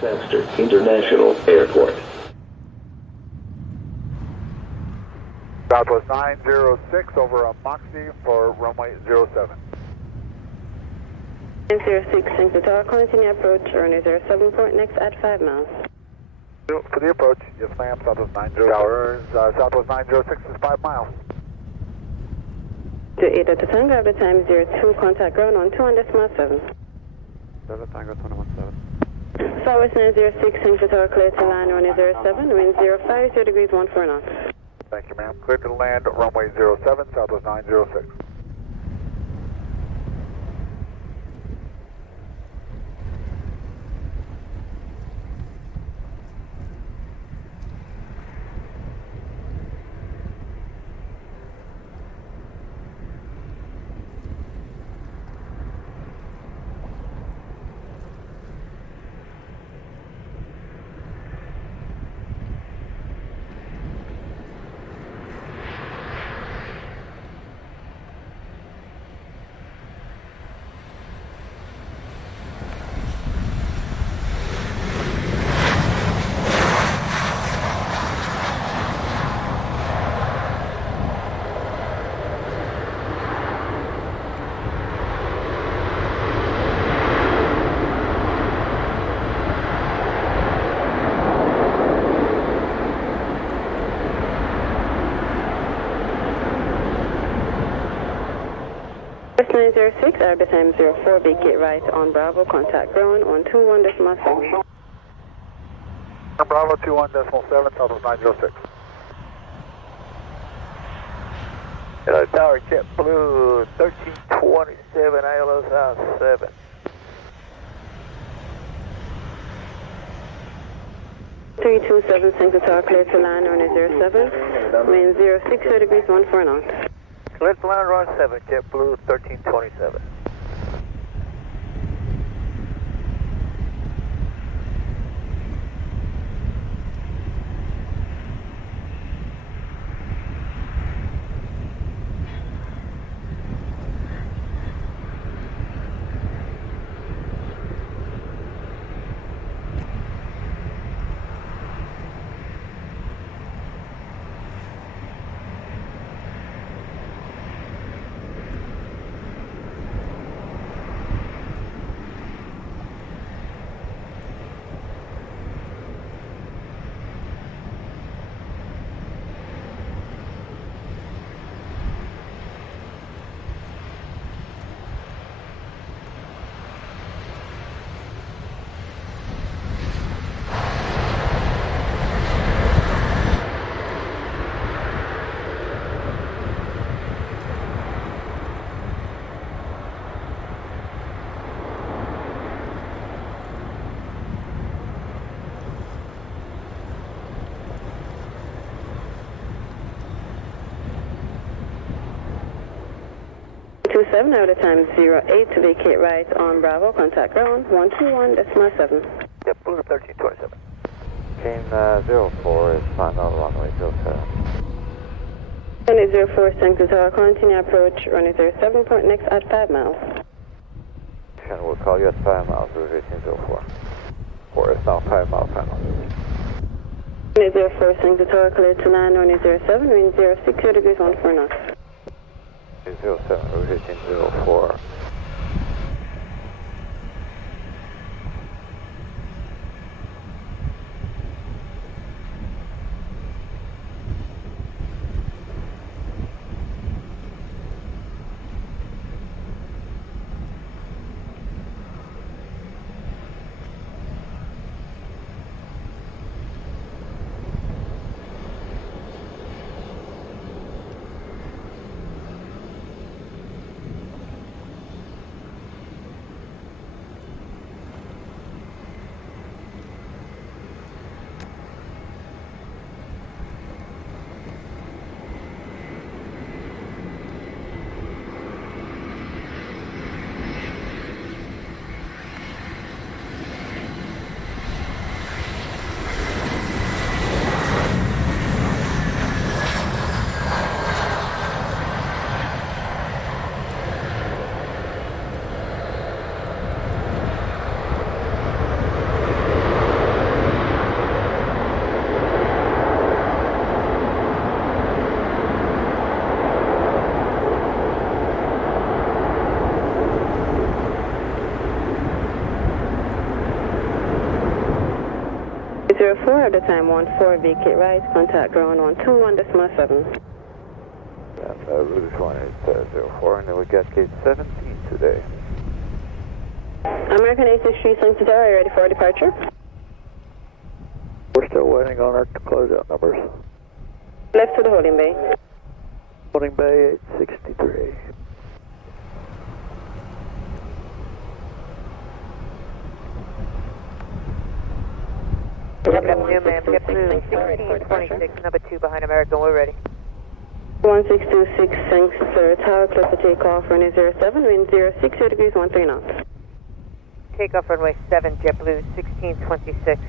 Sangster International Airport. Southwest 906 over a Moxie for runway 07. 906, Sangster Tower, continue approach, runway 07, port next at 5 miles. For the approach, yes ma'am, Southwest 906. Towers, Southwest 906 is 5 miles. To 8 at the Tango, at the time 02, contact ground on 2.7. Tango 217. Southwest 906, Sangster Tower, clear to land, runway 07, wind 05, 0 degrees 14 knots. Thank you ma'am. Clear to land, runway 07, Southwest 906. West 906, Arbor time 04, vacate right on Bravo, contact ground on 21.7. Bravo 21.7, Southwest 906. Hello, Tower, JetBlue 1327, ILO South 7. Three two seven, Sangster Tower, clear to land, runway 07, wind 06, 0 degrees 14 knots. Clear to land, run 7, JetBlue 1327. Seven out of time 08 to vacate right on Bravo, contact ground 121.7. JetBlue 1327. Team 04 is final, runway 07. Runway 04, Sangster Tower, continue approach, runway 07, port next at 5 miles. And we'll call you at 5 miles, Rouge 1804. Or it's now 5 mile final. Runway 04, Sangster Tower, clear to land, runway 07, wind 06, 0 degrees 14 knots. 07, Rouge 1804. 0904 at the time 14, vacate right, contact ground on 21.7. Rouge 1804, and then we got gate 17 today. American 863 Sangster, are you ready for departure? We're still waiting on our closeout numbers. Left to the holding bay. Holding Bay 863. JetBlue, ma'am. JetBlue 1626, number 2 behind American. We're ready. 1626 Sangster, tower close to takeoff, runway 07, wind 06, 0 degrees 13 knots. Takeoff runway 7, JetBlue 1626.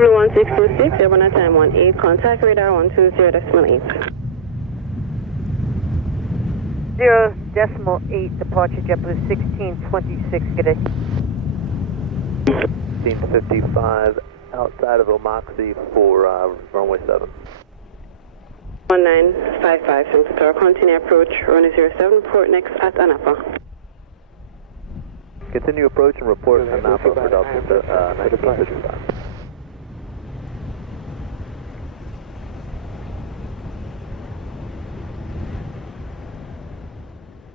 Blue 1626, airborne at time 18, contact radar 120.8. 0.8 departure JetBlue 1626, good day. 1655 outside of Omoxie for runway 7. 1955 Sangster Tower, continue approach, runway 07, port next at Anapa. Continue approach and report Anapa for Delta 1955.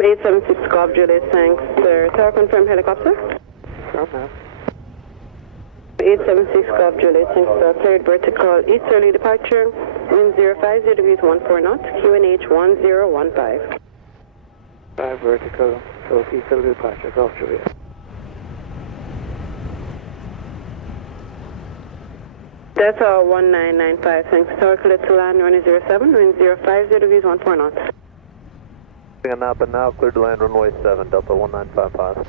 876 Golf Juliet Sangster Tower, confirm helicopter. Sure, ma'am. 876 Golf Juliet Sangster, cleared vertical easterly departure, wind 050 degrees 14 knots, QNH 1015. 5 vertical, southeasterly departure, Golf Juliet. That's all 1995 Sangster Tower, cleared to land, runway 07, wind 050 degrees 14 knots. Anapa now, cleared to land runway 7, Delta 1955.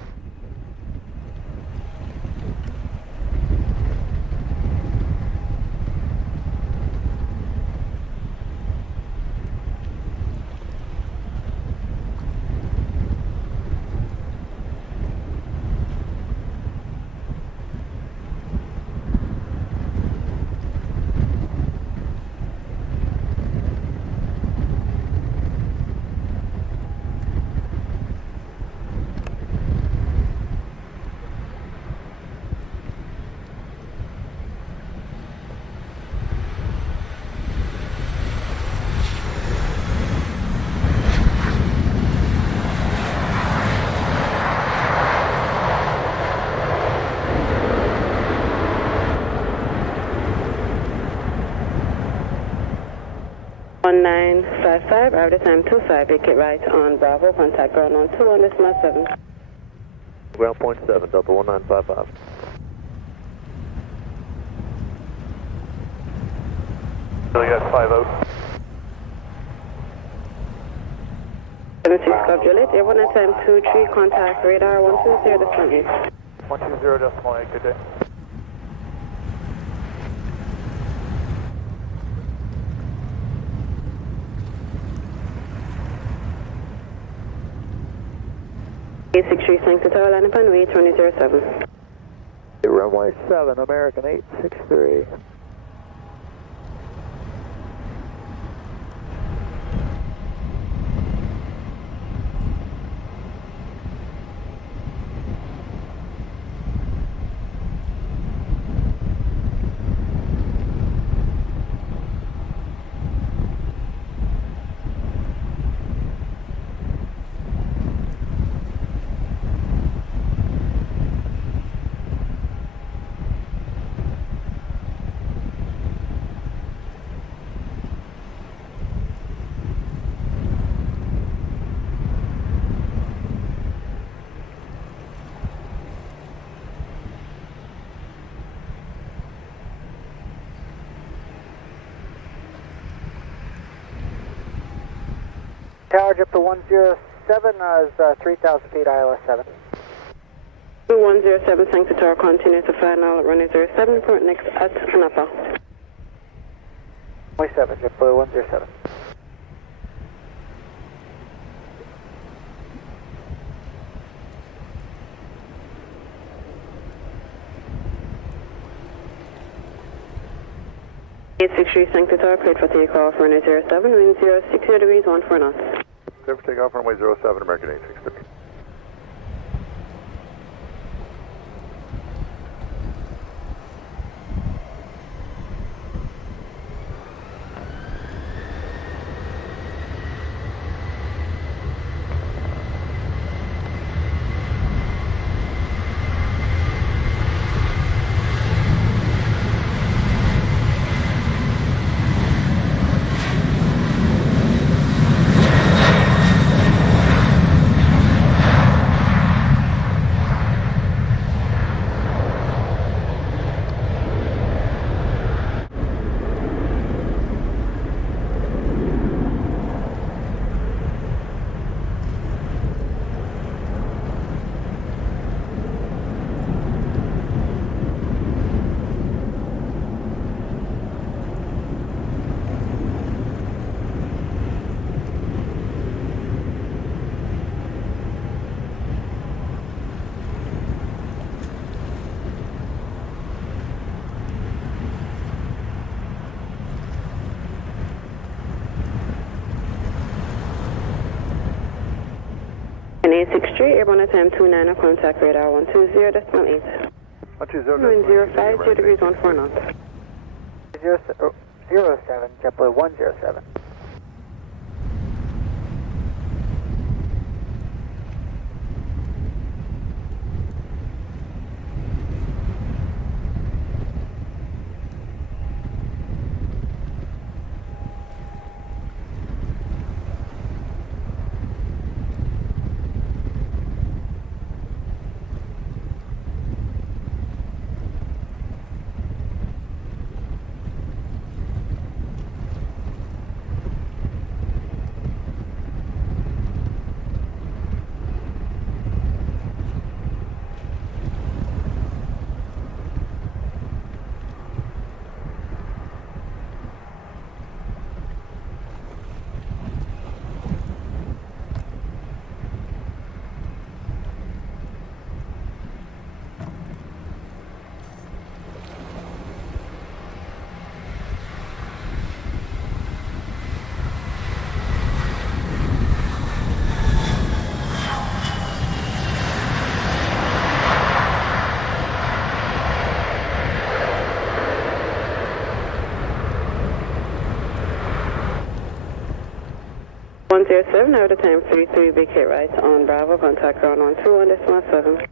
1955, out of time 25, vacate right on Bravo, contact ground on 200.7. Ground point 7, Delta 1955. Juliet 50. 76 Club Juliet, airborne at time 23, contact radar 120.8. 120.8, good day. Six three, Sangster Tower, line upon way 2007. Runway 7, American 863. Tower JetBlue 107 is 3,000 feet ILS 7. 107, Sangster Tower, continue to final runway 07, report next at Napa. Runway 7, JetBlue 107. Sangster Tower, cleared for takeoff, runway 07, wind 060 degrees, 14 knots. Clear for takeoff, runway 07, American 863. And 863, airborne at time 29, contact radar 120.8. 120.8. Wind 050 degrees, 14 knots. 07, JetBlue 107. Seven out of time 33, vacate right on Bravo, contact ground on 21.7.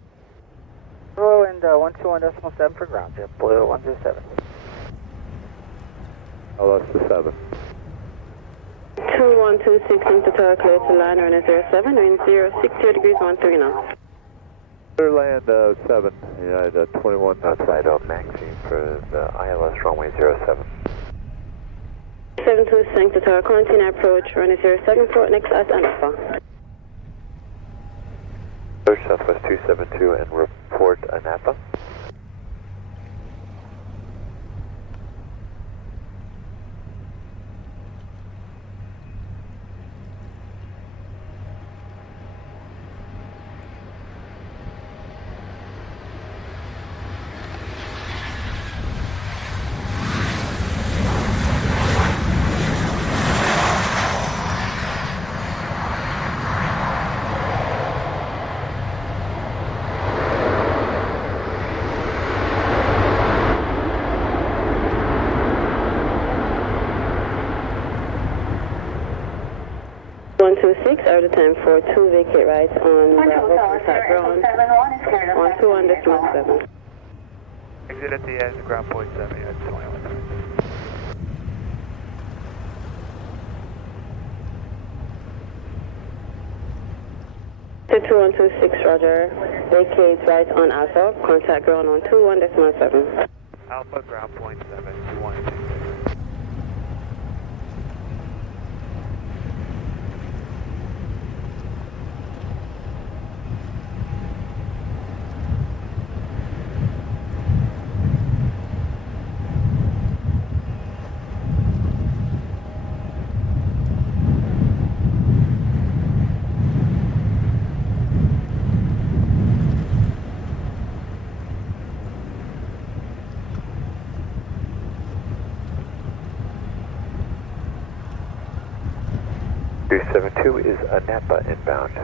Bravo and 121.7 for ground, JetBlue 107. LS to 7. 2126 into tower, clear to land, runway 07, wind 060 degrees 13 knots. Clear land 7, United 21 Outside of maxing for the ILS runway 07. 726 into tower, quarantine approach, runway 07, port next at Anapa. Search Southwest 272 and report Anapa. Out of time for 2 vacate rights on contact ground on 200.7. Exit at the end, ground point 7, United 21. To 2126, roger. Vacate right on Alpha, contact ground on 21.7. Alpha, ground point 7, 2126. Is Anapa inbound.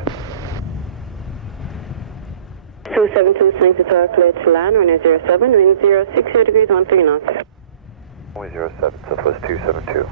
272 Sangster tower, clear to land, runway 07, wind 060 degrees 13 knots. Runway 07, Southwest 272.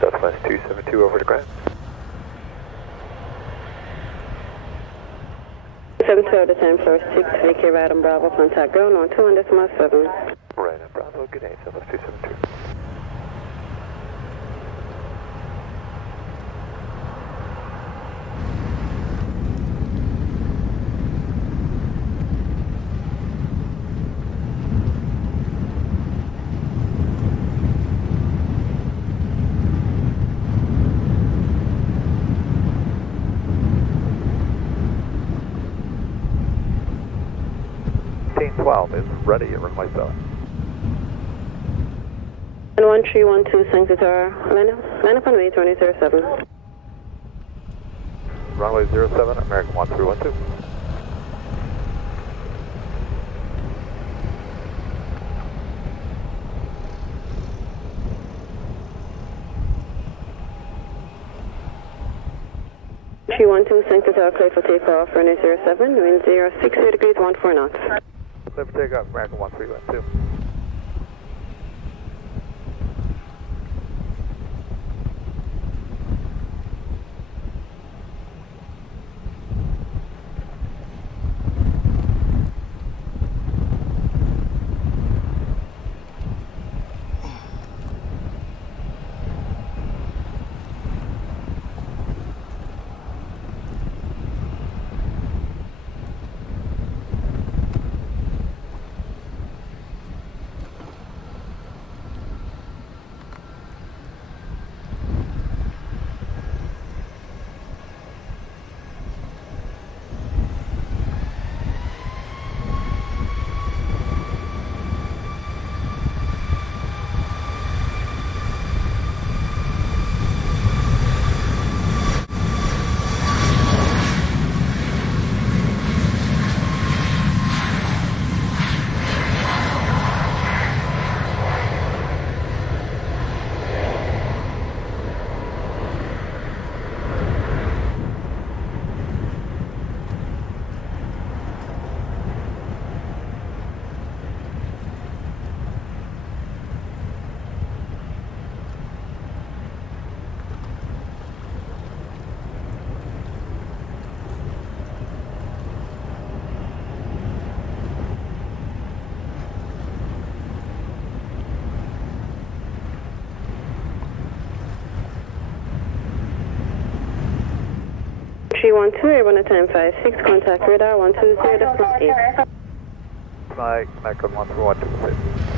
Southwest 272 over to ground. 72 out of time, floor 6, vacate right on Bravo, contact ground on 200.7. Right on Bravo, good day, Southwest 272. is ready at runway 7. And 1312 Sangster tower, line up on way 2007. Runway 07, American 1312. Three 1 2 Sangster tower, clear for takeoff, runway 07, wind 060 degrees 14 knots. Clear for takeoff, American 1312. Airborne at time 56, contact radar 120.8. Mike, American 1312.